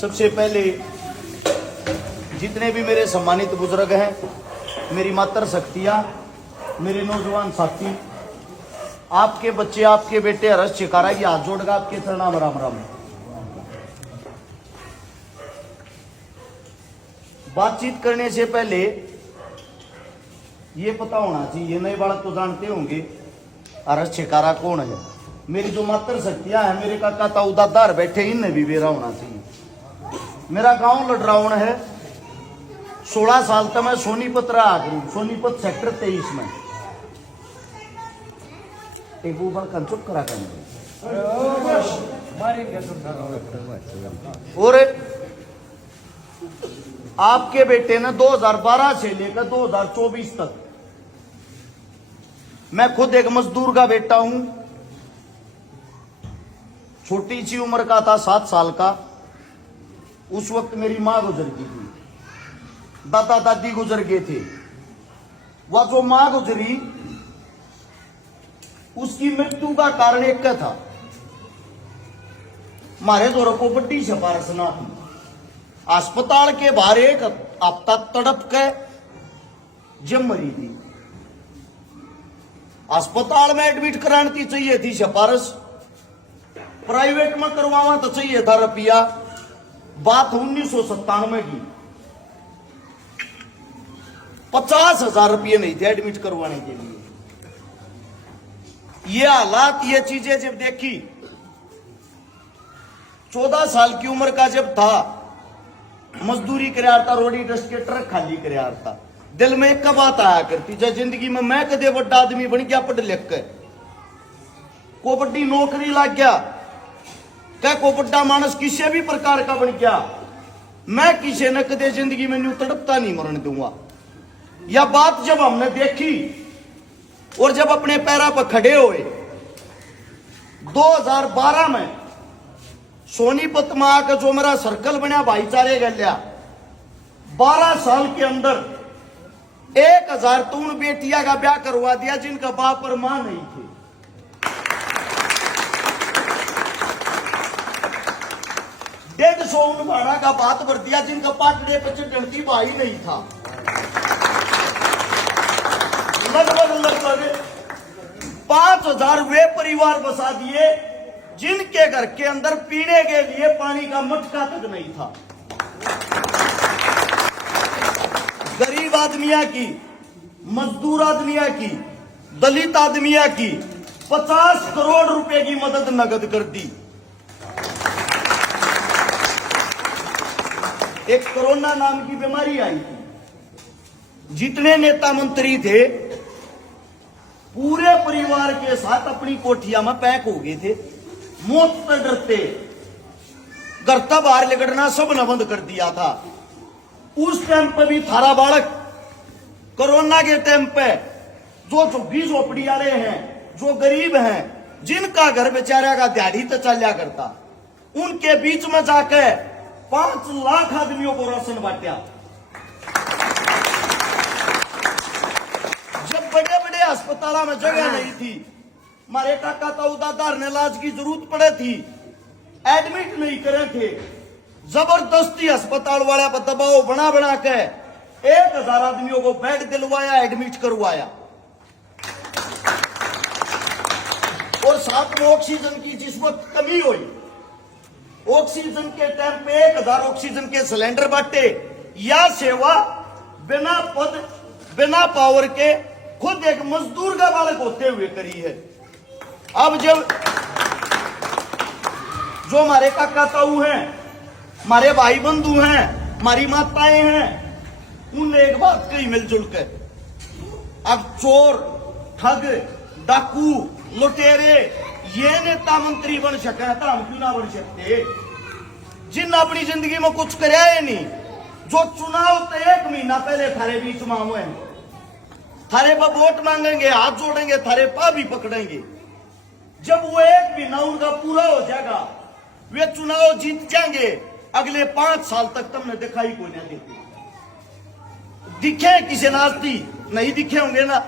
सबसे पहले जितने भी मेरे सम्मानित बुजुर्ग हैं, मेरी मातृ शक्तियां, मेरे नौजवान साथी, आपके बच्चे, आपके बेटे हर्ष चिकारा की हाथ जोड़कर आपके चरणों में राम राम। बातचीत करने से पहले ये पता होना चाहिए, नए बालक तो जानते होंगे हर्ष चिकारा कौन है। मेरी जो मातृ शक्तियां हैं, मेरे काका ताऊ दादार बैठे, इनने भी बेरा होना चाहिए। मेरा गांव लडरावण है। 16 साल तक मैं सोनीपत रहा करूं, सोनीपत सेक्टर 23 में। एक बार कंचुप करा करेंगे और आपके बेटे ने 2012 से लेकर 2024 तक, मैं खुद एक मजदूर का बेटा हूं। छोटी सी उम्र का था, 7 साल का। उस वक्त मेरी मां गुजर गई थी, दादा दादी गुजर गए थे। वह जो मां गुजरी, उसकी मृत्यु का कारण एक था, मारे जोर को बड्डी सिफारिश ना थी। अस्पताल के बाहर एक हफ्ता तड़प के जम मरी थी। अस्पताल में एडमिट करानी चाहिए थी सिफारिश, प्राइवेट में करवाना तो चाहिए था रुपया। बात 1997 की, 50,000 रुपये नहीं थे एडमिट करवाने के लिए। ये हालात, ये चीजें जब देखी, 14 साल की उम्र का जब था, मजदूरी कर था, रोडी डस्ट के ट्रक खाली कर था। दिल में एक बात आया करती, जब जिंदगी में मैं कदे बड़ा आदमी बन गया, पढ़ लिख के को बड़ी नौकरी लग गया, क्या को बड़ा मानस किसी भी प्रकार का बन गया, मैं किसी न कदे जिंदगी में न्यू तड़पता नहीं मरने दूंगा। यह बात जब हमने देखी और जब अपने पैरों पर खड़े हुए, 2012 में सोनीपत में आकर जो मेरा सर्कल बना भाईचारे गलिया, 12 साल के अंदर 1003 बेटियां का ब्याह करवा दिया जिनका बाप और मां नहीं थे। 150 भाड़ा का बात भर दिया जिनका पाटड़े पे चढ़ती भाई नहीं था। लगभग 5,000 वे परिवार बसा दिए जिनके घर के अंदर पीने के लिए पानी का मटका तक नहीं था। गरीब आदमिया की, मजदूर आदमिया की, दलित आदमिया की 50 करोड़ रुपए की मदद नगद कर दी। एक कोरोना नाम की बीमारी आई थी, जितने नेता मंत्री थे पूरे परिवार के साथ अपनी कोठिया में पैक हो गए थे, मौत से डरते। घर तक बाहर निकलना सब ने बंद कर दिया था। उस टाइम पे भी थारा बालक कोरोना के टाइम पे जो झुग्गी झोपड़ी वाले हैं, जो गरीब हैं, जिनका घर बेचारा का दिहाड़ी तो चलिया करता, उनके बीच में जाके 5 लाख आदमियों को राशन बांटा। जब बड़े बड़े अस्पतालों में जगह नहीं थी, हमारे काका ताऊ दादार ने इलाज की जरूरत पड़े थी, एडमिट नहीं करे थे, जबरदस्ती अस्पताल वाले पर दबाव बना बना के 1000 आदमियों को बेड दिलवाया, एडमिट करवाया। और साथ में ऑक्सीजन की जिस वक्त कमी हुई, ऑक्सीजन के टाइम पे 1000 ऑक्सीजन के सिलेंडर बांटे। यह सेवा बिना पद, बिना पावर के, खुद एक मजदूर का बालक होते हुए करी है। अब जब जो हमारे काका ताऊ हैं, हमारे भाई बंधु हैं, हमारी माताएं हैं, उनने एक बात कही मिलजुल कर, अब चोर, ठग, डाकू, लुटेरे ये नेता मंत्री बन सके तो हम क्यों ना बन सकते? जिन अपनी जिंदगी में कुछ कराया ही नहीं, जो चुनाव तो 1 महीना पहले थारे बीच में हुए, थारे पर वोट मांगेंगे, हाथ जोड़ेंगे, थारे पा भी पकड़ेंगे। जब वो 1 महीना उनका पूरा हो जाएगा, वे चुनाव जीत जाएंगे, अगले 5 साल तक तुमने दिखाई कोई नहीं देती। दिखे किसी नास्ती नहीं दिखे होंगे ना,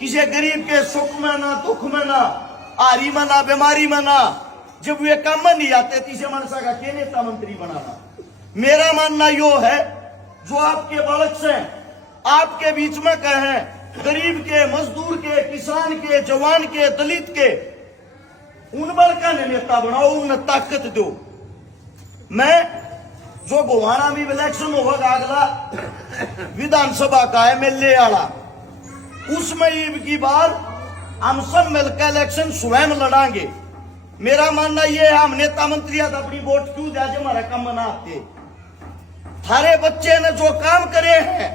किसी गरीब के सुख में ना, दुख में ना, आरी में ना, बीमारी में ना, जब वे काम में नहीं आते तीसरे मनसा का के नेता मंत्री बनाना। मेरा मानना यो है, जो आपके बालक से आपके बीच में कहे, गरीब के, मजदूर के, किसान के, जवान के, दलित के, उन बड़का ने नेता बनाओ, उन्हें ताकत दो। मैं जो गोहाना में इलेक्शन होगा अगला विधानसभा का एमएलए वाला, उसमें ईब की बार हम सब मिलकर इलेक्शन स्वयं लड़ांगे। मेरा मानना यह है, हम नेता मंत्री अपनी वोट क्यों दे, हमारा काम बनाते। थारे बच्चे ने जो काम करे हैं,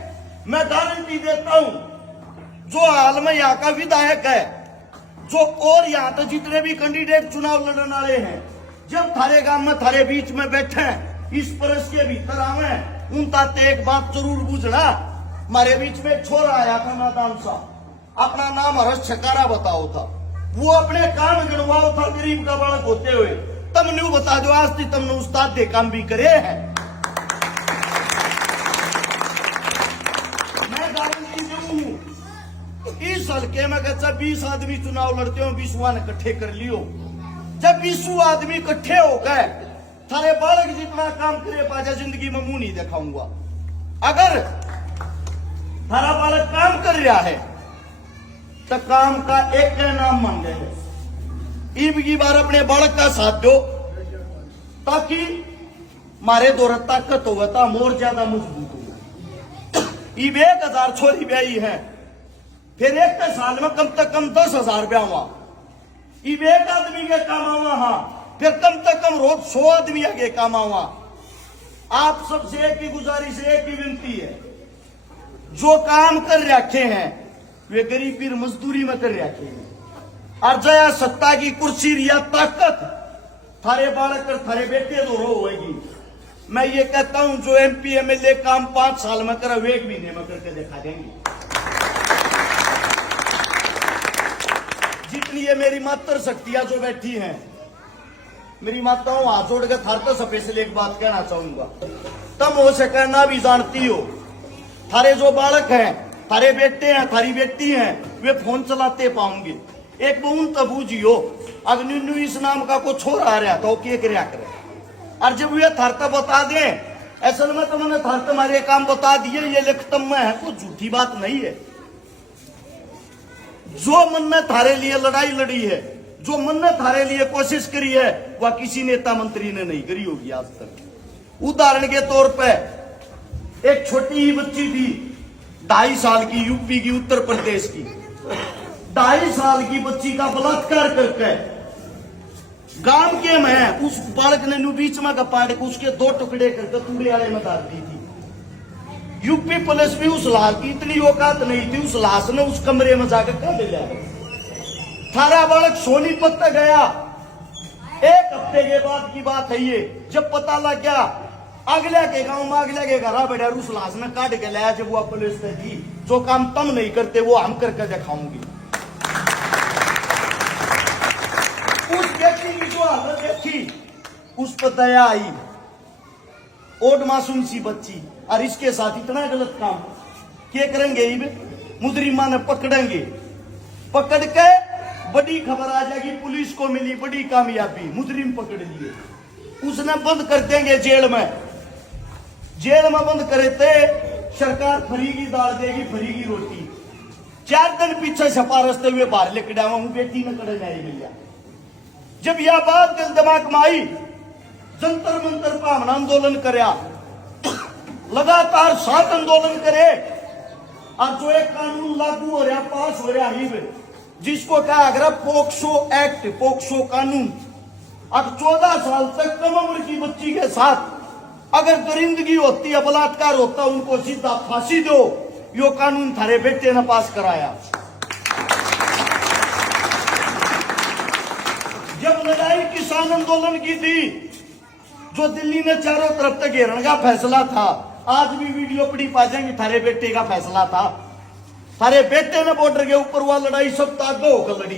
मैं गारंटी देता हूं, जो हाल में यहाँ का विधायक है, जो और यहाँ तो जितने भी कैंडिडेट चुनाव लड़ने वाले हैं, जब थारे गांव में थारे बीच में बैठे इस परस के भीतर आवे, उन ताते एक बात जरूर बुझना। हमारे बीच में छोरा आया था मैदान सा, अपना नाम हर्ष छकारा बताओ था, वो अपने काम गिनवाओ था गरीब का बालक होते हुए। तम न्यू बता दो, आज तक तुमने उस्ताद दे काम भी करे हैं। मैं गारंटी दूं, इस हल्के में कहता 20 आदमी चुनाव लड़ते हो, 20 ने इकट्ठे कर लियो। जब 20 आदमी इकट्ठे हो गए, थारे बालक जितना काम करे पाजा जिंदगी में मुंह नहीं दिखाऊंगा। अगर थारा बालक काम कर रहा है तो काम का एक नाम मान ले। ईब की बार अपने बालक का साथ दो, ताकि मारे दौर ताकत होगा, ता मोर ज्यादा मजबूत होगा। ईब 1000 छोरी ब्याई है, फिर एक साल में कम से कम 10,000 ब्यावा। ईब एक आदमी के काम आवा, हाँ, फिर कम से कम रोज 100 आदमी आगे काम आवा। आप सबसे एक ही गुजारिश है, एक ही विनती है, जो काम कर रखे हैं वे गरीबी मजदूरी में कर रखे हैं। और जया सत्ता की कुर्सी रिया ताकत थारे बालक और थारे बेटे दोनों होगी। मैं ये कहता हूं, जो एमपी एमएलए काम 5 साल में करे, वे 1 महीने में करके दिखा देंगे। जितनी ये मेरी मात्र शक्तियां जो बैठी हैं, मेरी माताओं हाथ जोड़ के थार तो स्पेशल एक बात कहना चाहूंगा। तुम हो सके ना भी जानती हो, थारे जो बालक हैं, थारे बेटे हैं, थारी बेटी हैं, वे फोन चलाते पाऊंगे। एक बूंद तबू जियो, अब न्यू इस नाम का को छोरा आ रहा तो क्या करे करे। और जब वे थारता बता दें, असल में तो मैंने थार तुम्हारे काम बता दिए, ये लिखतम में है, कोई झूठी बात नहीं है। जो मन ने थारे लिए लड़ाई लड़ी है, जो मन ने थारे लिए कोशिश करी है, वह किसी नेता मंत्री ने नहीं करी होगी आज तक। उदाहरण के तौर पे एक छोटी ही बच्ची थी, 2.5 साल की, यूपी की, उत्तर प्रदेश की, 2.5 साल की बच्ची का बलात्कार करके गांव के में उस बालक ने बीच में पाड़ के उसके 2 टुकड़े करके तूड़े वाले में डाल दी थी। यूपी पुलिस भी उस लाश की इतनी औकात नहीं थी, उस लाश ने उस कमरे में जाकर कर लिया। थारा बालक सोनीपत तक गया। 1 हफ्ते के बाद की बात है ये, जब पता लग गया अगले के गांव में, अगले के घर बैठा उस लाश में काट के लाया। जब वो पुलिस ने दी, जो काम तुम नहीं करते वो हम करके दिखाऊंगी। उस व्यक्ति की जो हालत देखी, उस पर दया आई। ओड मासूम सी बच्ची, और इसके साथ इतना गलत काम क्या करेंगे? मुजरिमा ने पकड़ेंगे, पकड़ के बड़ी खबर आ जाएगी, पुलिस को मिली बड़ी कामयाबी, मुजरिम पकड़ लिए। उसने बंद कर देंगे जेल में। जेल में बंद करे थे, सरकार फ्री की दाल देगी, फ्री की रोटी। 4 दिन पीछे छपा रस्ते हुए बाहर लेकर आवा हूं, बेटी ने करे जाए मिलिया। जब यह बात दिल दिमाग में आई, जंतर मंतर भावना आंदोलन करया, लगातार 7 आंदोलन करे, और जो एक कानून लागू हो रहा, पास हो रहा ही, जिसको कहा गया पोक्सो एक्ट, पोक्सो कानून। अब 14 साल तक कम उम्र की बच्ची के साथ अगर दरिंदगी होती है, बलात्कार होता, उनको सीधा फांसी दो। यो कानून थारे बेटे ने पास कराया। जब लड़ाई किसान आंदोलन की थी, जो दिल्ली ने चारों तरफ तक घेरने का फैसला था, आज भी वीडियो पड़ी पा जाएंगे, थारे बेटे का फैसला था। थारे बेटे ने बॉर्डर के ऊपर वह लड़ाई सब ताकत होकर लड़ी।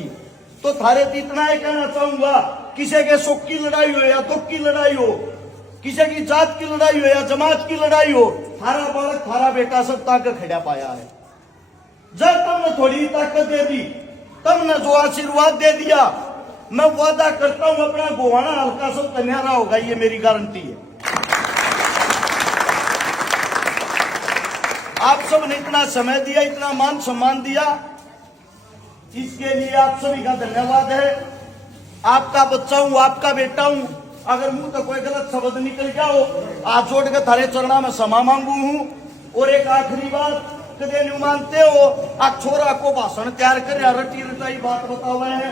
तो थारे तो इतना ही कहना चाहूंगा, किसी के सुख की लड़ाई हो या दुख की लड़ाई हो, किसी की जात की लड़ाई हो या जमात की लड़ाई हो, थारा बालक, थारा बेटा सब ताकत खड़ा पाया है। जब तुमने थोड़ी ताकत दे दी, तुमने जो आशीर्वाद दे दिया, मैं वादा करता हूं अपना गोवाना हल्का सब तन्यारा होगा, ये मेरी गारंटी है। आप सब ने इतना समय दिया, इतना मान सम्मान दिया, इसके लिए आप सभी का धन्यवाद है। आपका बच्चा हूं, आपका बेटा हूं, अगर मुंह तो कोई गलत शब्द निकल गया हो, हाथ जोड़ के थारे चरणा में क्षमा मांगू हूं। और एक आखिरी बात, कदे नहीं मानते हो, आप छोरा को भाषण तैयार कर रटी रटाई बात बतावे है,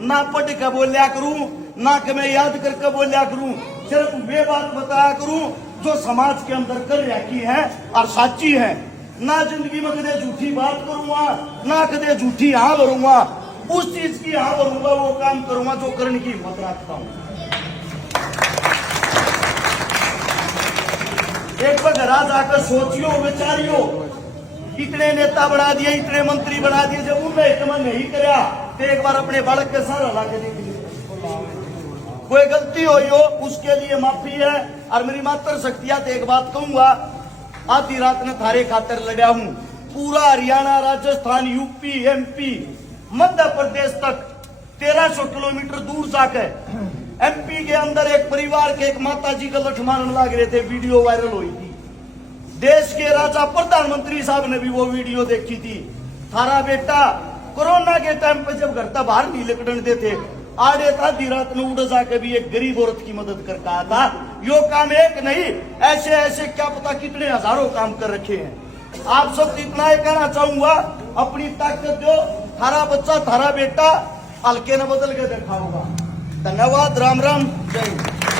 ना पढ़ के बोलिया करूं, ना कि मैं याद करके बोलिया करूं, सिर्फ वे बात बताया करूं जो समाज के अंदर कर रखी है और साची है। ना जिंदगी में कदे झूठी बात करूंगा, ना कदे झूठी हाँ भरूंगा, उस चीज की हाँ भरूंगा, वो काम करूंगा जो करने की हिम्मत रखता हूं। एक बार घर जाकर सोचियो, विचारियो, इतने नेता बना दिए, इतने मंत्री बना दिए, जब उनने इतना नहीं कराया तो एक बार अपने बालक के साथ हला के देख लीजिए। कोई गलती हुई हो उसके लिए माफी है। और मेरी मात्र शक्तियां तो एक बात कहूंगा, आधी रात में थारे खातर लड़ा हूं, पूरा हरियाणा, राजस्थान, यूपी, एमपी, मध्य प्रदेश तक 1300 किलोमीटर दूर जाकर एमपी के अंदर एक परिवार के एक माता जी का लठ मारने लग रहे थे, वीडियो वायरल हुई थी। देश के राजा प्रधानमंत्री साहब ने भी वो वीडियो देखी थी। थारा बेटा कोरोना के टाइम पे जब घर तक बाहर नहीं निकलने देते, आड़े था दी रात में उड़ जाके भी एक गरीब औरत की मदद कर कहा था। यो काम एक नहीं, ऐसे ऐसे क्या पता कितने हजारों काम कर रखे हैं। आप सब इतना ही कहना चाहूंगा, अपनी ताकत दो, थारा बच्चा, थारा बेटा हल्के न बदल के देखा होगा। धन्यवाद, राम राम, जय हिंद।